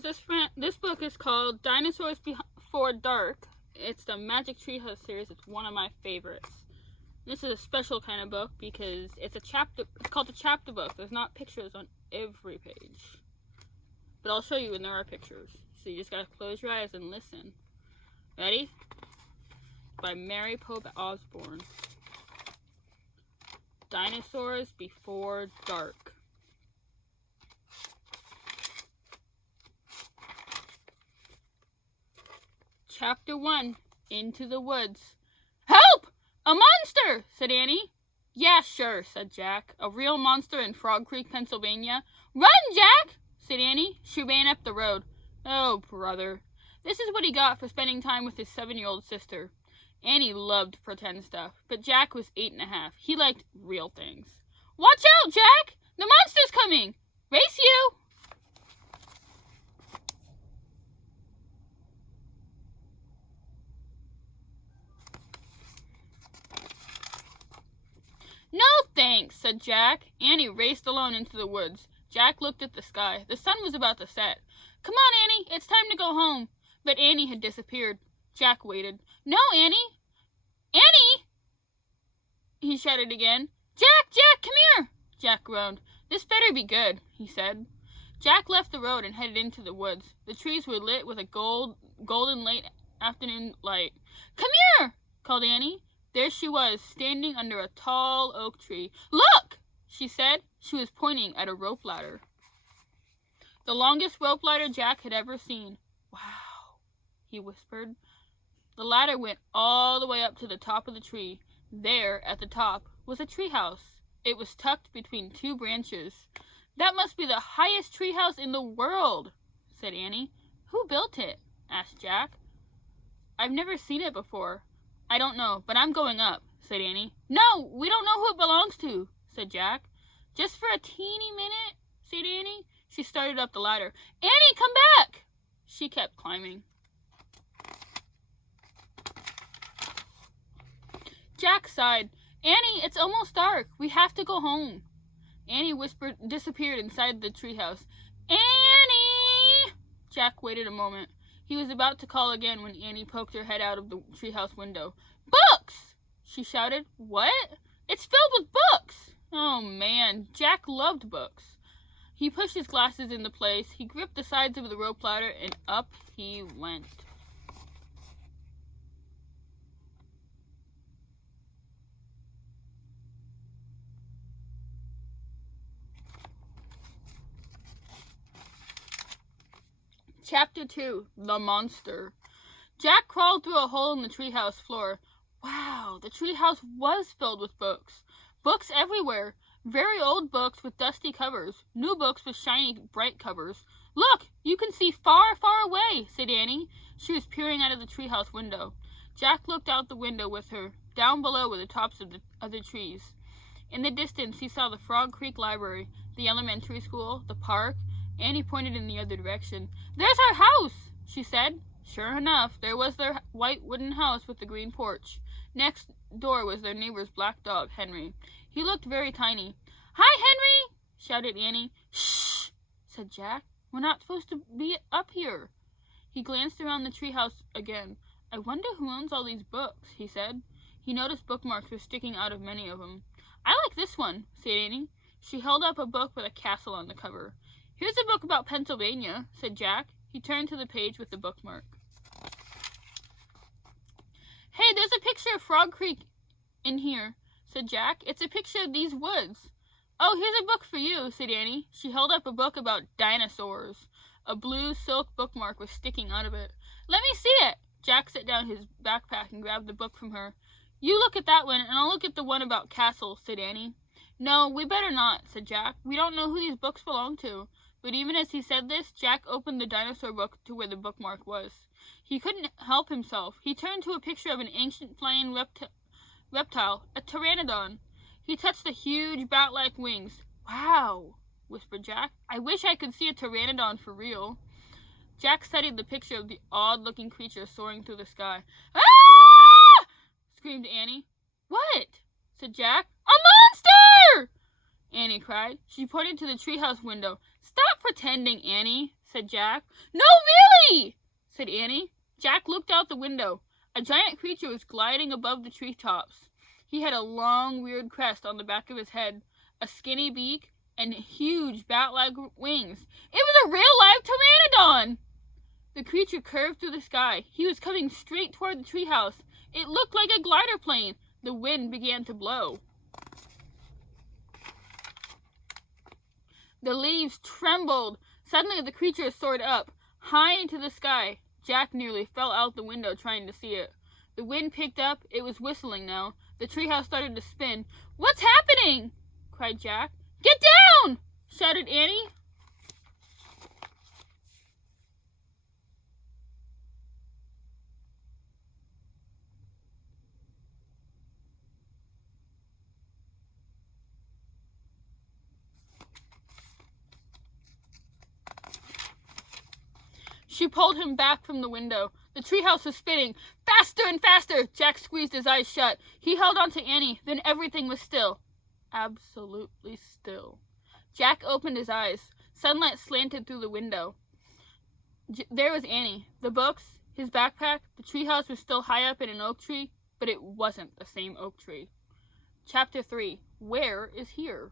friends, this book is called Dinosaurs Before Dark. It's the Magic Treehouse series. It's one of my favorites. This is a special kind of book because it's called a chapter book. There's not pictures on every page. But I'll show you when there are pictures. So you just gotta close your eyes and listen. Ready? By Mary Pope Osborne. Dinosaurs Before Dark. Chapter 1. Into the Woods. Help! A monster! Said Annie. Yeah, sure, said Jack. A real monster in Frog Creek, Pennsylvania. Run, Jack! Said Annie. She ran up the road. Oh, brother. This is what he got for spending time with his 7-year-old sister. Annie loved pretend stuff, but Jack was 8.5. He liked real things. Watch out, Jack! The monster's coming! Race you! No thanks, said Jack. Annie raced alone into the woods. Jack looked at the sky. The sun was about to set. Come on, Annie, it's time to go home. But Annie had disappeared. Jack waited. No, Annie! Annie! He shouted again. Jack, come here! Jack groaned. This better be good, he said. Jack left the road and headed into the woods. The trees were lit with a golden late afternoon light. Come here! Called Annie. There she was, standing under a tall oak tree. Look! She said. She was pointing at a rope ladder. The longest rope ladder Jack had ever seen. Wow, he whispered. The ladder went all the way up to the top of the tree. There, at the top, was a treehouse. It was tucked between 2 branches. That must be the highest treehouse in the world, said Annie. Who built it? Asked Jack. I've never seen it before. I don't know, but I'm going up, said Annie. No, we don't know who it belongs to, said Jack. Just for a teeny minute, said Annie. She started up the ladder. Annie, come back! She kept climbing. Jack sighed. Annie, it's almost dark. We have to go home. Annie disappeared inside the treehouse. Annie! Jack waited a moment. He was about to call again when Annie poked her head out of the treehouse window. Books! She shouted. What? It's filled with books! Oh, man. Jack loved books. He pushed his glasses into place. He gripped the sides of the rope ladder, and up he went. Chapter 2. The Monster. Jack crawled through a hole in the treehouse floor. Wow, the treehouse was filled with books. Books everywhere. Very old books with dusty covers. New books with shiny, bright covers. Look, you can see far, far away, said Annie. She was peering out of the treehouse window. Jack looked out the window with her. Down below were the tops of the other trees. In the distance, he saw the Frog Creek Library, the elementary school, the park. Annie pointed in the other direction. There's our house, she said. Sure enough, there was their white wooden house with the green porch. Next door was their neighbor's black dog, Henry. He looked very tiny. Hi, Henry, shouted Annie. Shh, said Jack. We're not supposed to be up here. He glanced around the treehouse again. I wonder who owns all these books, he said. He noticed bookmarks were sticking out of many of them. I like this one, said Annie. She held up a book with a castle on the cover. Here's a book about Pennsylvania, said Jack. He turned to the page with the bookmark. Hey, there's a picture of Frog Creek in here, said Jack. It's a picture of these woods. Oh, here's a book for you, said Annie. She held up a book about dinosaurs. A blue silk bookmark was sticking out of it. Let me see it. Jack set down his backpack and grabbed the book from her. You look at that one, and I'll look at the one about castles, said Annie. No, we better not, said Jack. We don't know who these books belong to. But even as he said this, Jack opened the dinosaur book to where the bookmark was. He couldn't help himself. He turned to a picture of an ancient flying reptile, a pteranodon. He touched the huge bat-like wings. Wow, whispered Jack. I wish I could see a pteranodon for real. Jack studied the picture of the odd-looking creature soaring through the sky. Ah! Screamed Annie. What? Said Jack. A monster! Annie cried. She pointed to the treehouse window. Stop pretending, Annie, said Jack. No, really, said Annie. Jack looked out the window. A giant creature was gliding above the treetops. He had a long, weird crest on the back of his head, a skinny beak, and huge bat-like wings. It was a real live pteranodon! The creature curved through the sky. He was coming straight toward the treehouse. It looked like a glider plane. The wind began to blow. The leaves trembled. Suddenly the creature soared up, high into the sky. Jack nearly fell out the window trying to see it. The wind picked up. It was whistling now. The treehouse started to spin. What's happening? Cried Jack. Get down! Shouted Annie. She pulled him back from the window. The treehouse was spinning. Faster and faster! Jack squeezed his eyes shut. He held on to Annie. Then everything was still. Absolutely still. Jack opened his eyes. Sunlight slanted through the window. There was Annie. The books, his backpack. The treehouse was still high up in an oak tree, but it wasn't the same oak tree. Chapter 3. Where is here?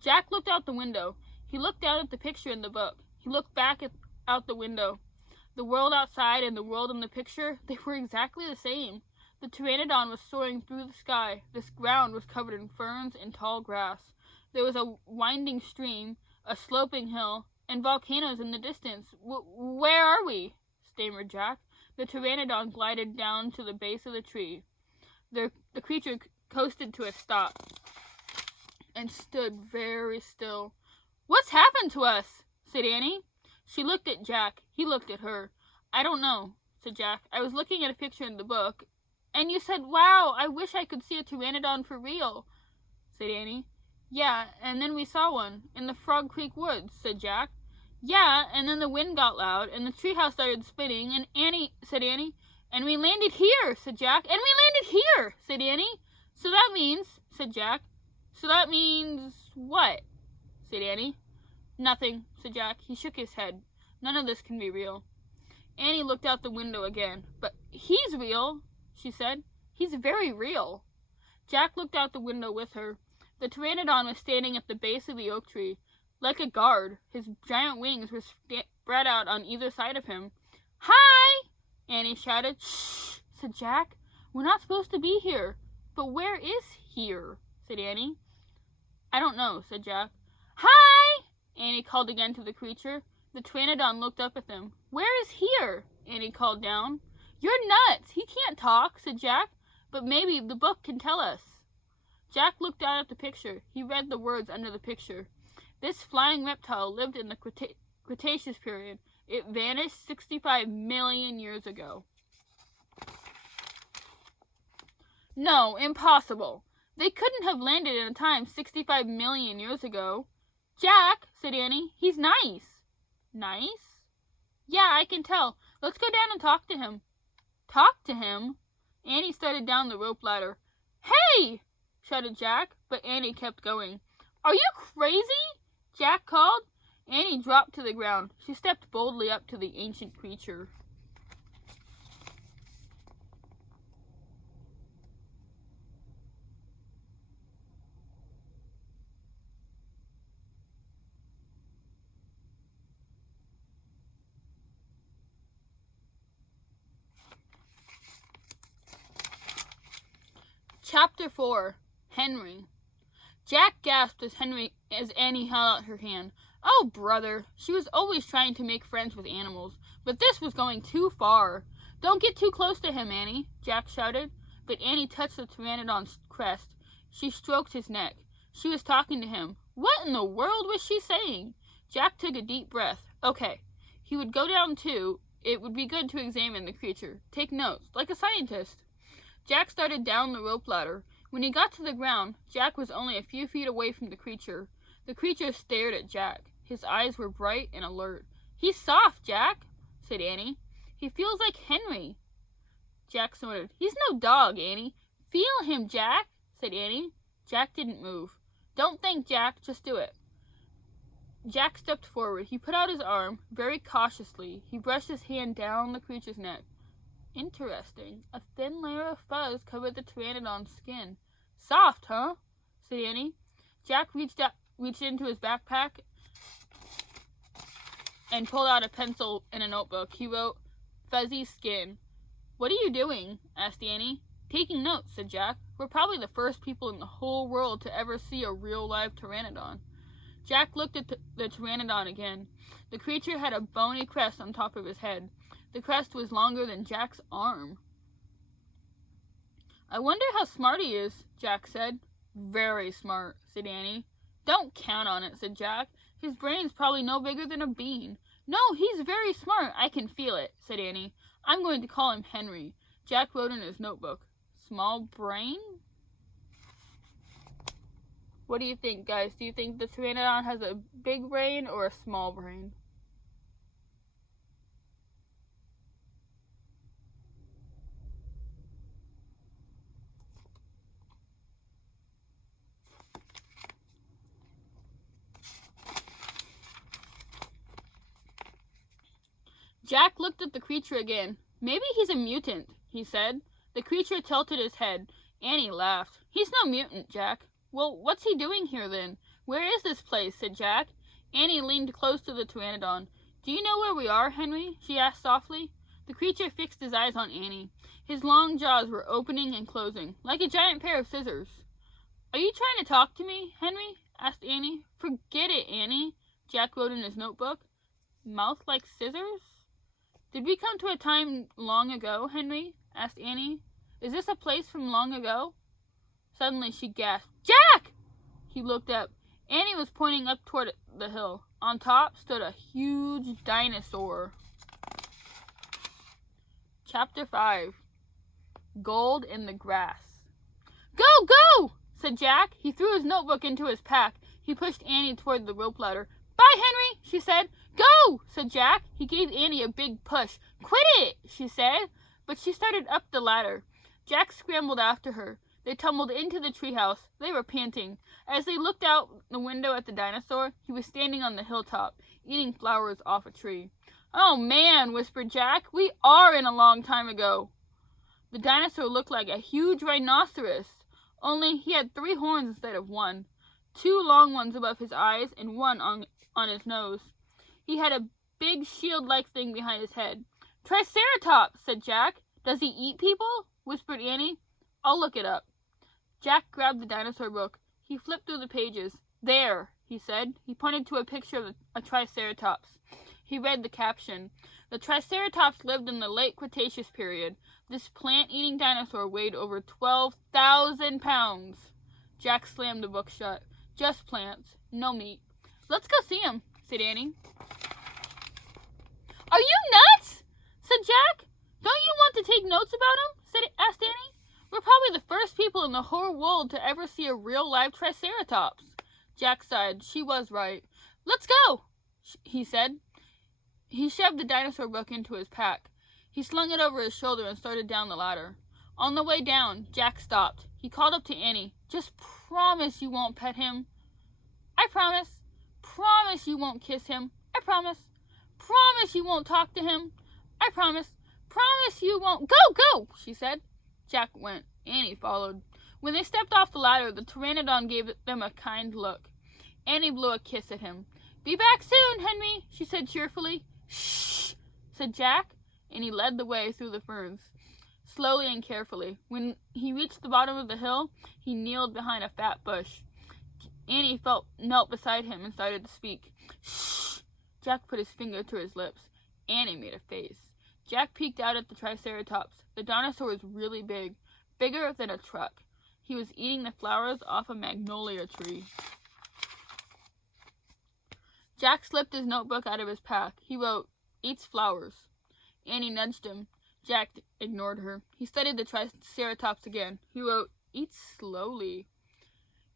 Jack looked out the window. He looked down at the picture in the book. He looked back out the window. The world outside and the world in the picture, they were exactly the same. The pteranodon was soaring through the sky. This ground was covered in ferns and tall grass. There was a winding stream, a sloping hill, and volcanoes in the distance. Where are we? Stammered Jack. The pteranodon glided down to the base of the tree. The creature coasted to a stop and stood very still. What's happened to us? Said Annie. She looked at Jack. He looked at her. I don't know, said Jack. I was looking at a picture in the book, and you said, wow, I wish I could see a pteranodon for real, said Annie. Yeah, and then we saw one in the Frog Creek woods, said Jack. Yeah, and then the wind got loud, and the treehouse started spinning, and said Annie. And we landed here, said Jack. And we landed here, said Annie. So that means, said Jack. So that means what? Said Annie. Nothing, said Jack. He shook his head. None of this can be real. Annie looked out the window again. But he's real, she said. He's very real. Jack looked out the window with her. The pteranodon was standing at the base of the oak tree. Like a guard, his giant wings were spread out on either side of him. Hi! Annie shouted. Shh, said Jack. We're not supposed to be here. But where is here? Said Annie. I don't know, said Jack. Hi! Annie called again to the creature. The pteranodon looked up at them. Where is here? Annie called down. You're nuts! He can't talk, said Jack. But maybe the book can tell us. Jack looked down at the picture. He read the words under the picture. This flying reptile lived in the Cretaceous period. It vanished 65 million years ago. No, impossible. They couldn't have landed in a time 65 million years ago. Jack, said Annie, he's nice. Nice? Yeah, I can tell. Let's go down and talk to him. Talk to him? Annie started down the rope ladder. Hey! Shouted Jack, but Annie kept going. Are you crazy? Jack called. Annie dropped to the ground. She stepped boldly up to the ancient creature. Chapter 4. Henry. Jack gasped as Annie held out her hand. Oh, brother, she was always trying to make friends with animals, but this was going too far. Don't get too close to him, Annie, Jack shouted. But Annie touched the pteranodon's crest. She stroked his neck. She was talking to him. What in the world was she saying? Jack took a deep breath. Okay, he would go down too. It would be good to examine the creature. Take notes, like a scientist. Jack started down the rope ladder. When he got to the ground, Jack was only a few feet away from the creature. The creature stared at Jack. His eyes were bright and alert. He's soft, Jack, said Annie. He feels like Henry. Jack snorted. He's no dog, Annie. Feel him, Jack, said Annie. Jack didn't move. Don't think, Jack. Just do it. Jack stepped forward. He put out his arm. Very cautiously, he brushed his hand down the creature's neck. Interesting. A thin layer of fuzz covered the pteranodon's skin. Soft, huh? Said Annie. Jack reached into his backpack and pulled out a pencil and a notebook. He wrote, "Fuzzy skin." "What are you doing?" asked Annie. "Taking notes," said Jack. "We're probably the first people in the whole world to ever see a real live pteranodon." Jack looked at the pteranodon again. The creature had a bony crest on top of his head. The crest was longer than Jack's arm. "I wonder how smart he is," Jack said. "Very smart," said Annie. "Don't count on it," said Jack. "His brain's probably no bigger than a bean." "No, he's very smart. I can feel it," said Annie. "I'm going to call him Henry." Jack wrote in his notebook, "Small brain?" What do you think, guys? Do you think the pteranodon has a big brain or a small brain? Jack looked at the creature again. "Maybe he's a mutant," he said. The creature tilted his head. Annie laughed. "He's no mutant, Jack." "Well, what's he doing here then? Where is this place?" said Jack. Annie leaned close to the pteranodon. "Do you know where we are, Henry?" she asked softly. The creature fixed his eyes on Annie. His long jaws were opening and closing, like a giant pair of scissors. "Are you trying to talk to me, Henry?" asked Annie. "Forget it, Annie," Jack wrote in his notebook. "Mouth like scissors?" "Did we come to a time long ago, Henry?" asked Annie. "Is this a place from long ago?" Suddenly she gasped, "Jack!" He looked up. Annie was pointing up toward the hill. On top stood a huge dinosaur. Chapter 5. Gold in the Grass. "Go, go!" said Jack. He threw his notebook into his pack. He pushed Annie toward the rope ladder. "Bye, Henry," she said. "Go!" said Jack. He gave Annie a big push. "Quit it," she said. But she started up the ladder. Jack scrambled after her. They tumbled into the treehouse. They were panting. As they looked out the window at the dinosaur, he was standing on the hilltop, eating flowers off a tree. "Oh, man," whispered Jack. "We are in a long time ago." The dinosaur looked like a huge rhinoceros, only he had 3 horns instead of 1. 2 long ones above his eyes and 1 on his nose. He had a big shield-like thing behind his head. "Triceratops," said Jack. "Does he eat people?" whispered Annie. "I'll look it up." Jack grabbed the dinosaur book. He flipped through the pages. "There," he said. He pointed to a picture of a Triceratops. He read the caption. "The Triceratops lived in the late Cretaceous period. This plant-eating dinosaur weighed over 12,000 pounds. Jack slammed the book shut. "Just plants, no meat." "Let's go see him," said Annie. "Are you nuts?" said Jack. "Don't you want to take notes about him?" asked Annie. "We're probably the first people in the whole world to ever see a real live Triceratops." Jack sighed. She was right. "Let's go," he said. He shoved the dinosaur book into his pack. He slung it over his shoulder and started down the ladder. On the way down, Jack stopped. He called up to Annie. "Just promise you won't pet him." "I promise." "Promise you won't kiss him." "I promise." "Promise you won't talk to him." "I promise." "Promise you won't—" "Go, go," she said. Jack went. Annie followed. When they stepped off the ladder, the pteranodon gave them a kind look. Annie blew a kiss at him. "Be back soon, Henry," she said cheerfully. "Shh," said Jack, and he led the way through the ferns, slowly and carefully. When he reached the bottom of the hill, he kneeled behind a fat bush. Annie knelt beside him and started to speak. "Shh." Jack put his finger to his lips. Annie made a face. Jack peeked out at the Triceratops. The dinosaur was really big, bigger than a truck. He was eating the flowers off a magnolia tree. Jack slipped his notebook out of his pack. He wrote, "Eats flowers." Annie nudged him. Jack ignored her. He studied the Triceratops again. He wrote, "Eats slowly."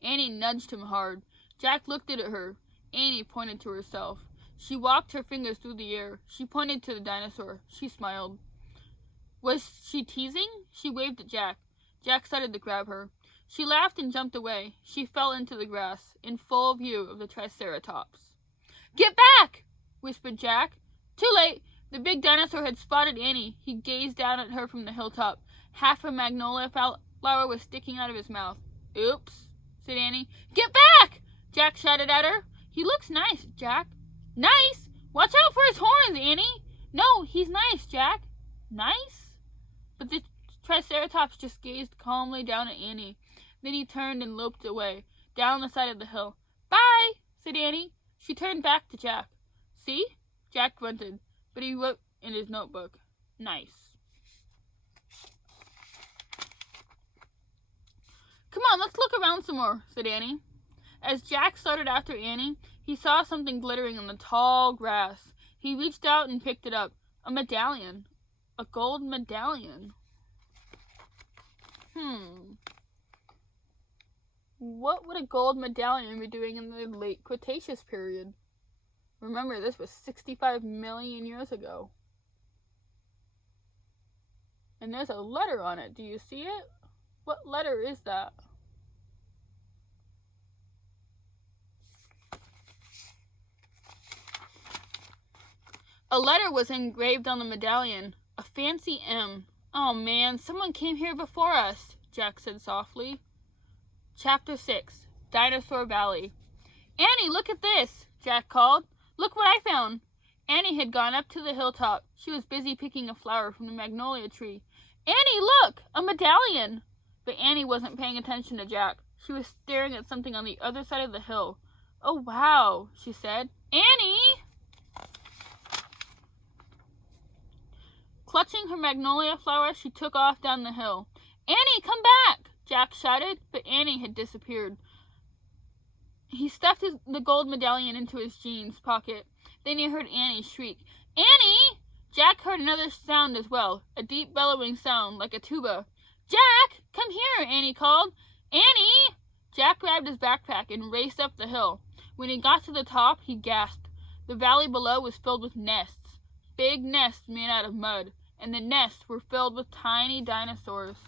Annie nudged him hard. Jack looked at her. Annie pointed to herself. She walked her fingers through the air. She pointed to the dinosaur. She smiled. Was she teasing? She waved at Jack. Jack started to grab her. She laughed and jumped away. She fell into the grass, in full view of the Triceratops. Get back! Whispered Jack. Too late. The big dinosaur had spotted Annie. He gazed down at her from the hilltop. Half a magnolia flower was sticking out of his mouth. Oops, said Annie. Get back! Jack shouted at her. He looks nice, Jack. Nice? Watch out for his horns, Annie. No, he's nice, Jack. Nice? But the Triceratops just gazed calmly down at Annie. Then he turned and loped away, down the side of the hill. Bye, said Annie. She turned back to Jack. See? Jack grunted, but he wrote in his notebook. Nice. Come on, let's look around some more, said Annie. As Jack started after Annie, he saw something glittering in the tall grass. He reached out and picked it up. A medallion. A gold medallion. What would a gold medallion be doing in the late Cretaceous period? Remember, this was 65 million years ago. And there's a letter on it. Do you see it? What letter is that? A letter was engraved on the medallion. A fancy M. Oh man, someone came here before us, Jack said softly. Chapter 6. Dinosaur Valley. Annie, look at this, Jack called. Look what I found. Annie had gone up to the hilltop. She was busy picking a flower from the magnolia tree. Annie, look! A medallion! But Annie wasn't paying attention to Jack. She was staring at something on the other side of the hill. Oh, wow, she said. Annie! Clutching her magnolia flower, she took off down the hill. Annie, come back! Jack shouted, but Annie had disappeared. He stuffed the gold medallion into his jeans pocket. Then he heard Annie shriek, Annie! Jack heard another sound as well, a deep bellowing sound like a tuba. Jack, come here, Annie called. Annie! Jack grabbed his backpack and raced up the hill. When he got to the top, he gasped. The valley below was filled with nests, big nests made out of mud, and the nests were filled with tiny dinosaurs.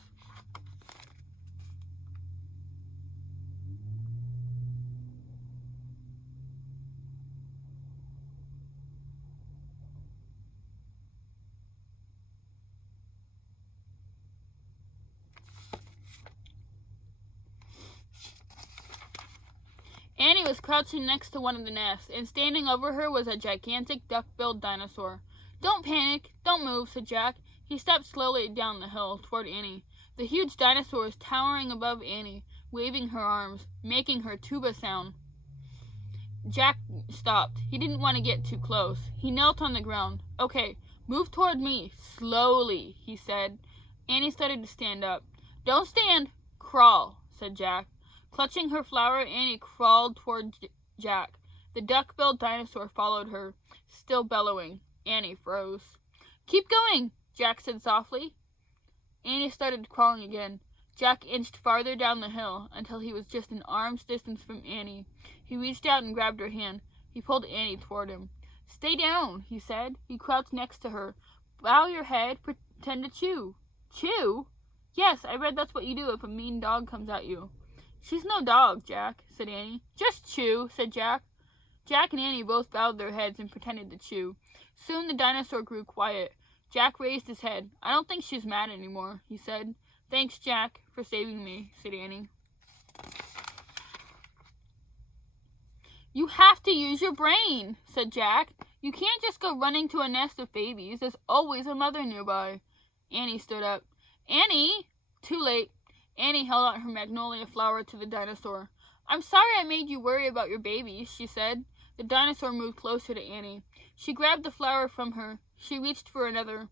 Annie was crouching next to one of the nests, and standing over her was a gigantic duck-billed dinosaur. Don't panic, don't move, said Jack. He stepped slowly down the hill toward Annie. The huge dinosaur was towering above Annie, waving her arms, making her tuba sound. Jack stopped. He didn't want to get too close. He knelt on the ground. Okay, move toward me, slowly, he said. Annie started to stand up. Don't stand, crawl, said Jack. Clutching her flower, Annie crawled toward Jack. The duck-billed dinosaur followed her, still bellowing. Annie froze. Keep going, Jack said softly. Annie started crawling again. Jack inched farther down the hill until he was just an arm's distance from Annie. He reached out and grabbed her hand. He pulled Annie toward him. Stay down, he said. He crouched next to her. Bow your head, pretend to chew. Chew? Yes, I read that's what you do if a mean dog comes at you. She's no dog, Jack, said Annie. Just chew, said Jack. Jack and Annie both bowed their heads and pretended to chew. Soon the dinosaur grew quiet. Jack raised his head. I don't think she's mad anymore, he said. Thanks, Jack, for saving me, said Annie. You have to use your brain, said Jack. You can't just go running to a nest of babies. There's always a mother nearby. Annie stood up. Annie! Too late. Annie held out her magnolia flower to the dinosaur. I'm sorry I made you worry about your babies, she said. The dinosaur moved closer to Annie. She grabbed the flower from her. She reached for another.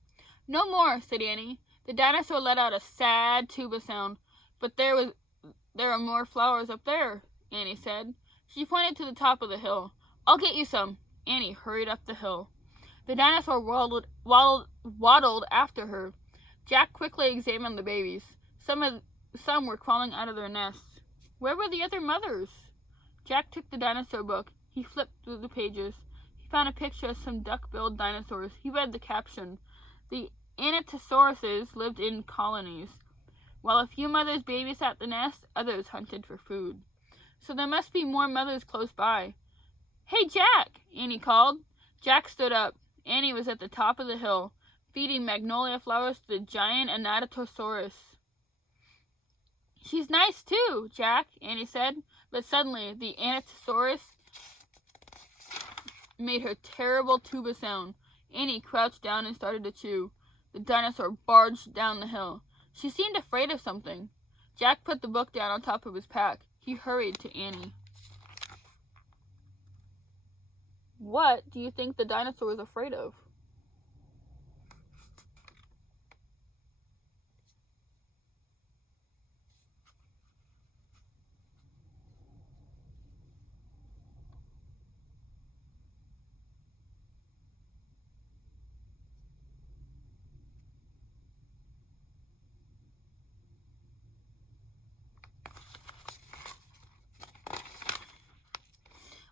No more, said Annie. The dinosaur let out a sad tuba sound. But there are more flowers up there, Annie said. She pointed to the top of the hill. I'll get you some. Annie hurried up the hill. The dinosaur waddled after her. Jack quickly examined the babies. Some were crawling out of their nests. Where were the other mothers? Jack took the dinosaur book. He flipped through the pages. He found a picture of some duck-billed dinosaurs. He read the caption. The Anatosauruses lived in colonies. While a few mothers babysat the nest, others hunted for food. So there must be more mothers close by. "Hey, Jack!" Annie called. Jack stood up. Annie was at the top of the hill, feeding magnolia flowers to the giant Anatosaurus. "She's nice too, Jack," Annie said, but suddenly the Anatosaurus made her terrible tuba sound. Annie crouched down and started to chew. The dinosaur barged down the hill. She seemed afraid of something. Jack put the book down on top of his pack. He hurried to Annie. "What do you think the dinosaur was afraid of?"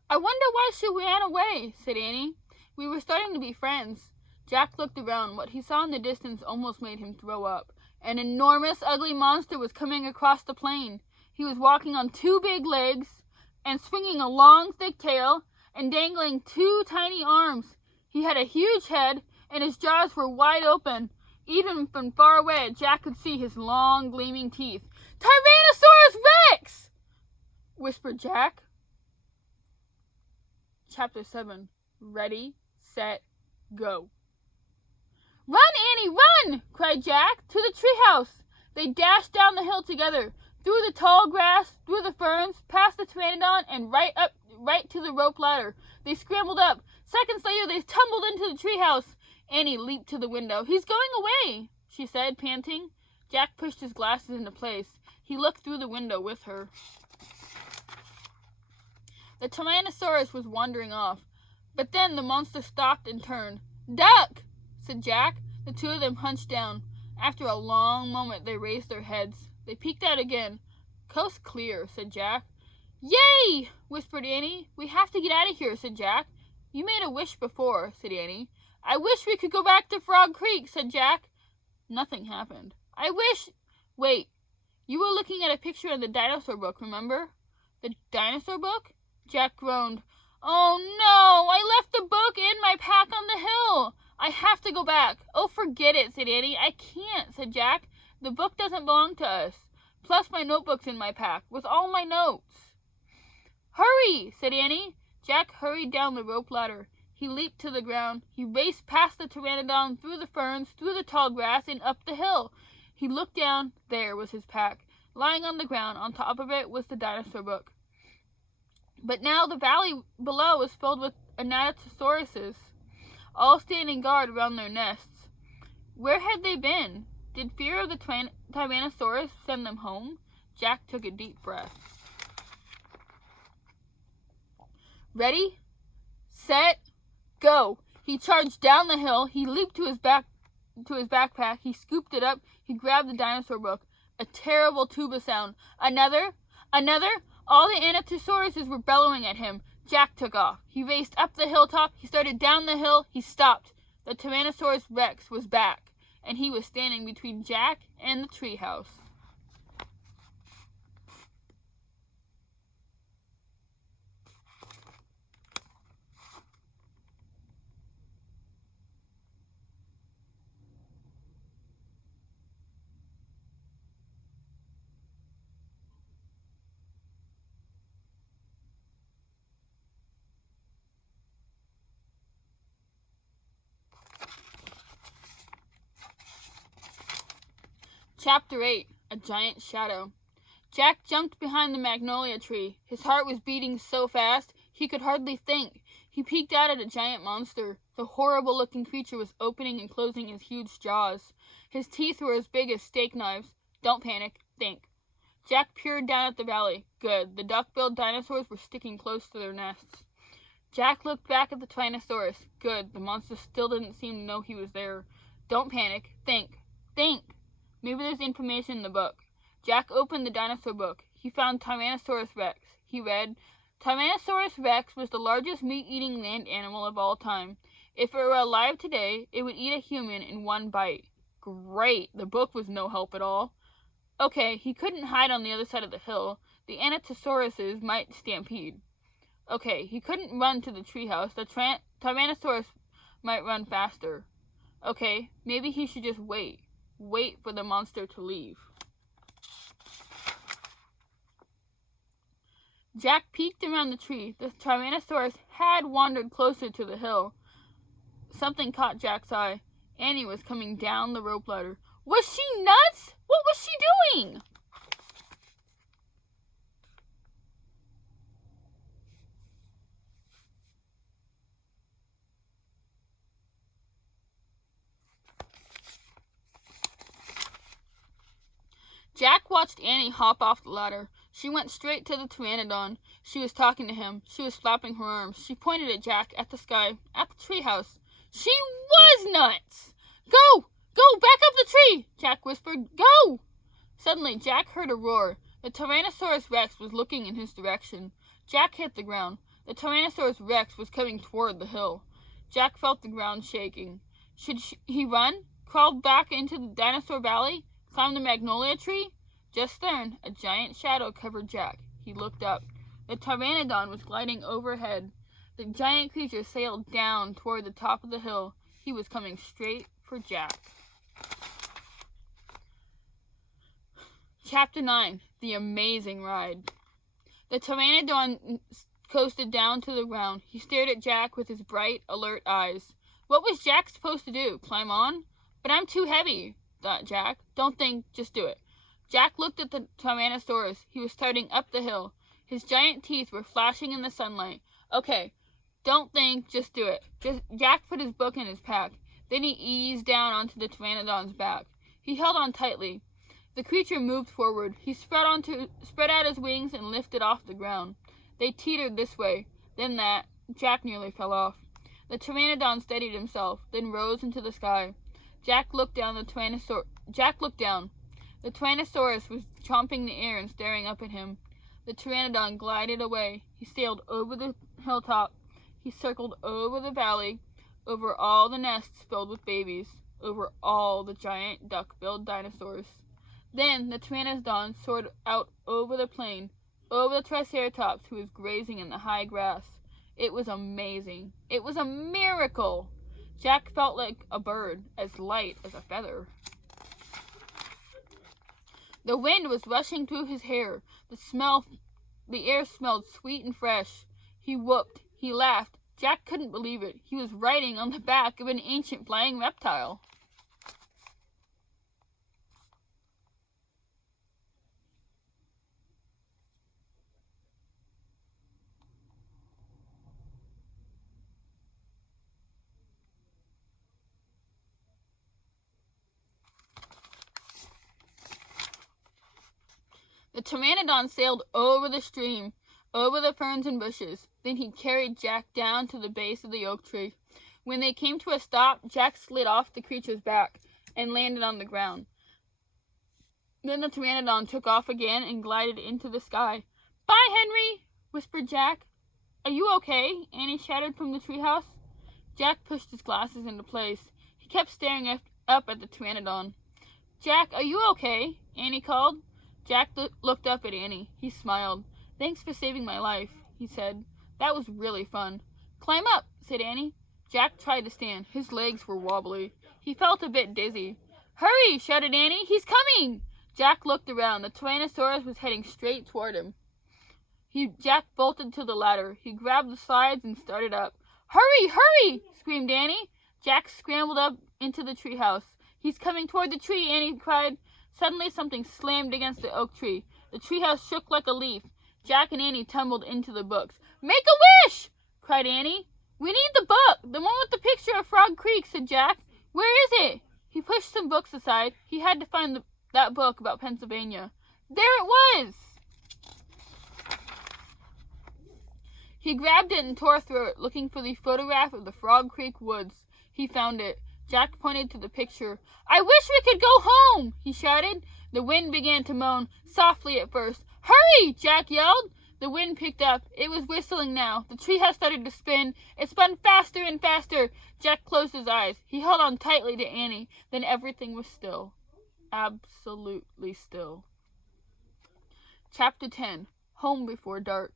"I wonder why she ran away," said Annie. "We were starting to be friends." Jack looked around. What he saw in the distance almost made him throw up. An enormous, ugly monster was coming across the plain. He was walking on 2 big legs and swinging a long, thick tail and dangling 2 tiny arms. He had a huge head and his jaws were wide open. Even from far away, Jack could see his long, gleaming teeth. "Tyrannosaurus Rex!" whispered Jack. Chapter 7. Ready, Set, Go. "Run, Annie, run!" cried Jack. "To the treehouse!" They dashed down the hill together, through the tall grass, through the ferns, past the pteranodon, and right to the rope ladder. They scrambled up. Seconds later, they tumbled into the treehouse. Annie leaped to the window. "He's going away," she said, panting. Jack pushed his glasses into place. He looked through the window with her. The Tyrannosaurus was wandering off, but then the monster stopped and turned. "Duck!" said Jack. The 2 of them hunched down. After a long moment, they raised their heads. They peeked out again. "Coast clear," said Jack. "Yay!" whispered Annie. "We have to get out of here," said Jack. "You made a wish before," said Annie. "I wish we could go back to Frog Creek," said Jack. Nothing happened. Wait, you were looking at a picture in the dinosaur book, remember?" "The dinosaur book?" Jack groaned. "Oh no, I left the book in my pack on the hill. I have to go back." "Oh, forget it," said Annie. "I can't," said Jack. "The book doesn't belong to us. Plus my notebook's in my pack, with all my notes." "Hurry," said Annie. Jack hurried down the rope ladder. He leaped to the ground. He raced past the pteranodon, through the ferns, through the tall grass, and up the hill. He looked down. There was his pack. Lying on the ground, on top of it, was the dinosaur book. But now the valley below was filled with Anatosauruses, all standing guard around their nests. Where had they been? Did fear of the Tyrannosaurus send them home? Jack took a deep breath. Ready, set, go. He charged down the hill. He leaped to his backpack. He scooped it up. He grabbed the dinosaur book. A terrible tuba sound. Another. All the Anatosauruses were bellowing at him. Jack took off. He raced up the hilltop. He started down the hill. He stopped. The Tyrannosaurus Rex was back, and he was standing between Jack and the treehouse. Chapter 8. A Giant Shadow. Jack jumped behind the magnolia tree. His heart was beating so fast he could hardly think. He peeked out at a giant monster. The horrible-looking creature was opening and closing his huge jaws. His teeth were as big as steak knives. Don't panic. Think. Jack peered down at the valley. Good. The duck-billed dinosaurs were sticking close to their nests. Jack looked back at the Tyrannosaurus. Good. The monster still didn't seem to know he was there. Don't panic. Think. Maybe there's information in the book. Jack opened the dinosaur book. He found Tyrannosaurus Rex. He read, Tyrannosaurus Rex was the largest meat-eating land animal of all time. If it were alive today, it would eat a human in one bite. Great! The book was no help at all. Okay, he couldn't hide on the other side of the hill. The Anatosauruses might stampede. Okay, he couldn't run to the treehouse. The Tyrannosaurus might run faster. Okay, maybe he should just wait. Wait for the monster to leave. Jack peeked around the tree. The Tyrannosaurus had wandered closer to the hill. Something caught Jack's eye. Annie was coming down the rope ladder. Was she nuts? What was she doing? Jack watched Annie hop off the ladder. She went straight to the Pteranodon. She was talking to him. She was flapping her arms. She pointed at Jack, at the sky, at the treehouse. She was nuts! Go! Go! Back up the tree! Jack whispered. Go! Suddenly, Jack heard a roar. The Tyrannosaurus Rex was looking in his direction. Jack hit the ground. The Tyrannosaurus Rex was coming toward the hill. Jack felt the ground shaking. Should he run? Crawl back into the Dinosaur Valley? Climb the magnolia tree? Just then, a giant shadow covered Jack. He looked up. The Pteranodon was gliding overhead. The giant creature sailed down toward the top of the hill. He was coming straight for Jack. Chapter 9. The Amazing Ride. The Pteranodon coasted down to the ground. He stared at Jack with his bright, alert eyes. What was Jack supposed to do? Climb on? But I'm too heavy, thought Jack. Don't think, just do it. Jack looked at the Tyrannosaurus. He was starting up the hill. His giant teeth were flashing in the sunlight. Okay, don't think, just do it. Jack put his book in his pack. Then he eased down onto the Pteranodon's back. He held on tightly. The creature moved forward. He spread out his wings and lifted off the ground. They teetered this way, then that. Jack nearly fell off. The Pteranodon steadied himself, then rose into the sky. Jack looked down. Jack looked down. The Tyrannosaurus was chomping the air and staring up at him. The Pteranodon glided away. He sailed over the hilltop. He circled over the valley, over all the nests filled with babies, over all the giant duck-billed dinosaurs. Then the Pteranodon soared out over the plain, over the Triceratops who was grazing in the high grass. It was amazing. It was a miracle. Jack felt like a bird, as light as a feather. The wind was rushing through his hair. The air smelled sweet and fresh. He whooped. He laughed. Jack couldn't believe it. He was riding on the back of an ancient flying reptile. The Pteranodon sailed over the stream, over the ferns and bushes. Then he carried Jack down to the base of the oak tree. When they came to a stop, Jack slid off the creature's back and landed on the ground. Then the Pteranodon took off again and glided into the sky. Bye, Henry, whispered Jack. Are you okay? Annie shouted from the treehouse. Jack pushed his glasses into place. He kept staring up at the Pteranodon. Jack, are you okay? Annie called. Jack looked up at Annie. He smiled. Thanks for saving my life, he said. That was really fun. Climb up, said Annie. Jack tried to stand. His legs were wobbly. He felt a bit dizzy. Hurry, shouted Annie. He's coming! Jack looked around. The Tyrannosaurus was heading straight toward him. Jack bolted to the ladder. He grabbed the sides and started up. Hurry, hurry, screamed Annie. Jack scrambled up into the treehouse. He's coming toward the tree, Annie cried. Suddenly something slammed against the oak tree. The treehouse shook like a leaf. Jack and Annie tumbled into the books. Make a wish! Cried Annie. We need the book, the one with the picture of Frog Creek, said Jack. Where is it? He pushed some books aside. He had to find that book about Pennsylvania. There it was! He grabbed it and tore through it, looking for the photograph of the Frog Creek woods. He found it. Jack pointed to the picture. I wish we could go home, he shouted. The wind began to moan, softly at first. Hurry, Jack yelled. The wind picked up. It was whistling now. The treehouse started to spin. It spun faster and faster. Jack closed his eyes. He held on tightly to Annie. Then everything was still. Absolutely still. Chapter 10. Home Before Dark.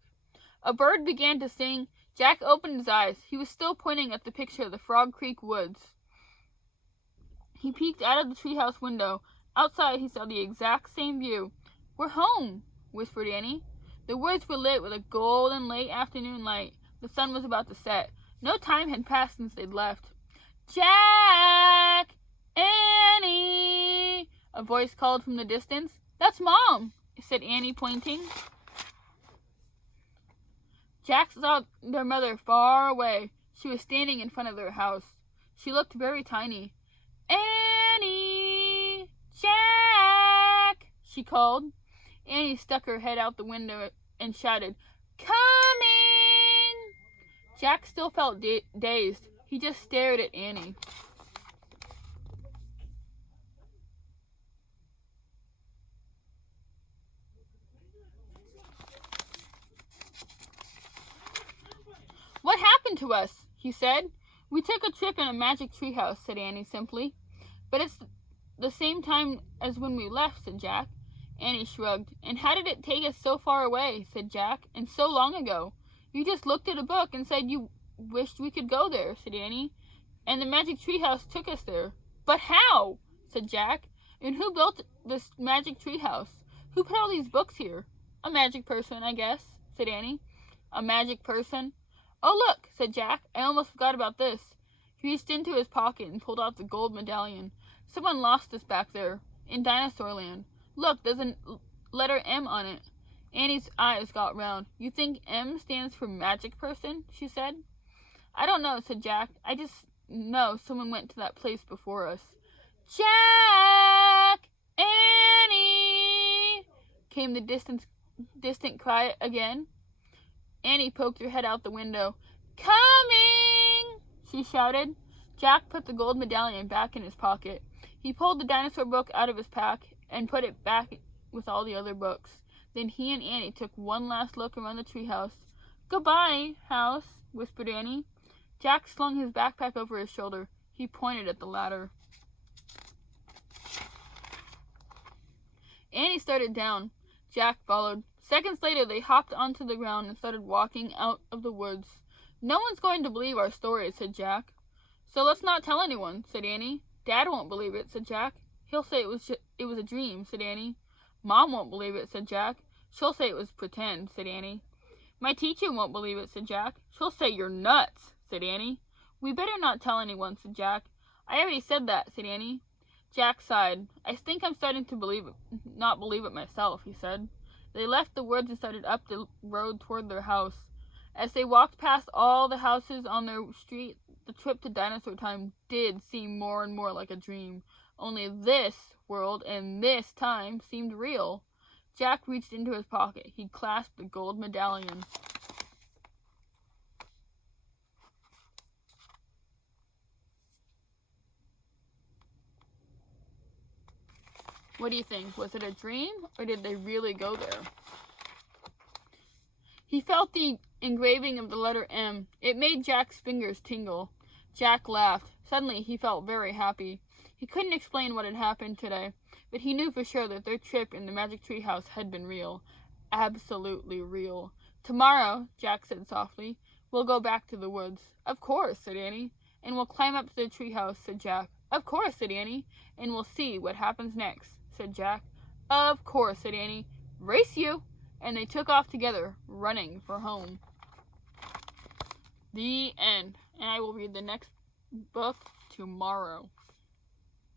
A bird began to sing. Jack opened his eyes. He was still pointing at the picture of the Frog Creek woods. He peeked out of the treehouse window. Outside, he saw the exact same view. "We're home," whispered Annie. The woods were lit with a golden late afternoon light. The sun was about to set. No time had passed since they'd left. "Jack! Annie!" a voice called from the distance. "That's Mom," said Annie, pointing. Jack saw their mother far away. She was standing in front of their house. She looked very tiny. "Annie! Jack!" she called. Annie stuck her head out the window and shouted, "Coming!" Jack still felt dazed. He just stared at Annie. "What happened to us?" he said. "We took a trip in a magic treehouse," said Annie simply. "But it's the same time as when we left," said Jack. Annie shrugged. "And how did it take us so far away?" said Jack. "And so long ago?" "You just looked at a book and said you wished we could go there," said Annie. "And the magic treehouse took us there." "But how?" said Jack. "And who built this magic treehouse? Who put all these books here?" "A magic person, I guess," said Annie. "A magic person? Oh, look," said Jack. "I almost forgot about this." He reached into his pocket and pulled out the gold medallion. "Someone lost this back there, in Dinosaur Land. Look, there's a letter M on it." Annie's eyes got round. "You think M stands for magic person?" she said. "I don't know," said Jack. "I just know someone went to that place before us." "Jack! Annie!" came the distant cry again. Annie poked her head out the window. "Coming!" she shouted. Jack put the gold medallion back in his pocket. He pulled the dinosaur book out of his pack and put it back with all the other books. Then he and Annie took one last look around the treehouse. "Goodbye, house," whispered Annie. Jack slung his backpack over his shoulder. He pointed at the ladder. Annie started down. Jack followed. Seconds later, they hopped onto the ground and started walking out of the woods. "No one's going to believe our story," said Jack. "So let's not tell anyone," said Annie. "Dad won't believe it," said Jack. "He'll say it was a dream," said Annie. "Mom won't believe it," said Jack. "She'll say it was pretend," said Annie. "My teacher won't believe it," said Jack. "She'll say you're nuts," said Annie. "We better not tell anyone," said Jack. "I already said that," said Annie. Jack sighed. "I think I'm starting to not believe it myself," he said. They left the woods and started up the road toward their house. As they walked past all the houses on their street, the trip to Dinosaur Time did seem more and more like a dream. Only this world and this time seemed real. Jack reached into his pocket. He clasped the gold medallion. What do you think? Was it a dream, or did they really go there? He felt the engraving of the letter M. It made Jack's fingers tingle. Jack laughed. Suddenly, he felt very happy. He couldn't explain what had happened today, but he knew for sure that their trip in the magic treehouse had been real. Absolutely real. "Tomorrow," Jack said softly, "we'll go back to the woods." "Of course," said Annie. "And we'll climb up to the treehouse," said Jack. "Of course," said Annie. "And we'll see what happens next," said Jack. "Of course," said Annie. "Race you!" And they took off together, running for home. The end. And I will read the next book tomorrow.